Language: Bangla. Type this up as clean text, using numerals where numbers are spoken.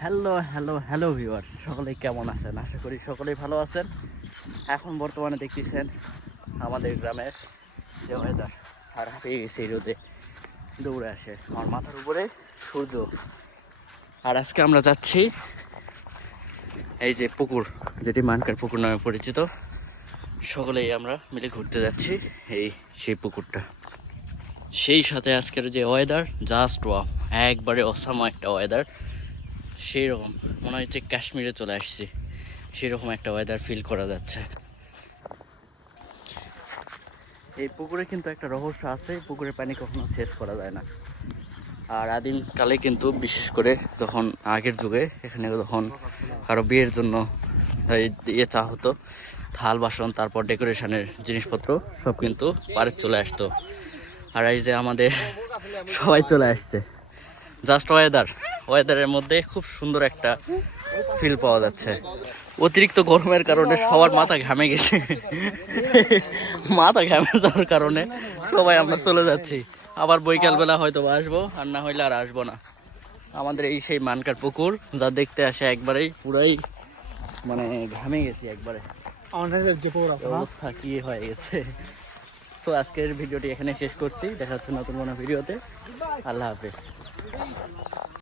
হ্যালো হ্যালো হ্যালো ভিউয়ার্স, সকলেই কেমন আছেন? আশা করি সকলেই ভালো আছেন। এখন বর্তমানে দেখতেছেন আমাদের গ্রামের যে ওয়েদার, আর পেয়ে গেছে এই রোদে দৌড়ে আসে আমার মাথার উপরে সূর্য। আর আজকে আমরা যাচ্ছি এই যে পুকুর, যেটি মানকার পুকুর নামে পরিচিত, সকলেই আমরা মিলে ঘুরতে যাচ্ছি এই সেই পুকুরটা। সেই সাথে আজকের যে ওয়েদার, জাস্ট ওয়াও, একবারে অসাম একটা ওয়েদার। সেই রকম মনে হচ্ছে কাশ্মীরে চলে আসছি, সেরকম একটা ওয়েদার ফিল করা যাচ্ছে। এই পুকুরে কিন্তু একটা রহস্য আছে, পুকুরের পানি কখনো শেষ করা যায় না। আর আদিমকালে কিন্তু বিশেষ করে যখন আগের যুগে এখানে যখন কারো বিয়ের জন্য ইয়ে চা হতো, থাল বাসন তারপর ডেকোরেশনের জিনিসপত্র সব কিন্তু পাড়ে চলে আসতো। আর এই যে আমাদের সবাই চলে আসছে, জাস্ট ওয়েদারের মধ্যে খুব সুন্দর একটা ফিল পাওয়া যাচ্ছে। অতিরিক্ত গরমের কারণে সবার মাথা ঘামে গেছে, মাথা ঘামে যাওয়ার কারণে সবাই আমরা চলে যাচ্ছি। আবার বৈকালবেলা হয়তো আসবো, আর না হইলে আর আসবো না। আমাদের এই সেই মানকার পুকুর, যা দেখতে আসে একবারেই পুরাই মানে ঘামে গেছি একবারে, অবস্থা কি হয়ে গেছে। তো আজকের ভিডিওটি এখানে শেষ করছি, দেখা হচ্ছে নতুন কোনো ভিডিওতে। আল্লাহ হাফেজ।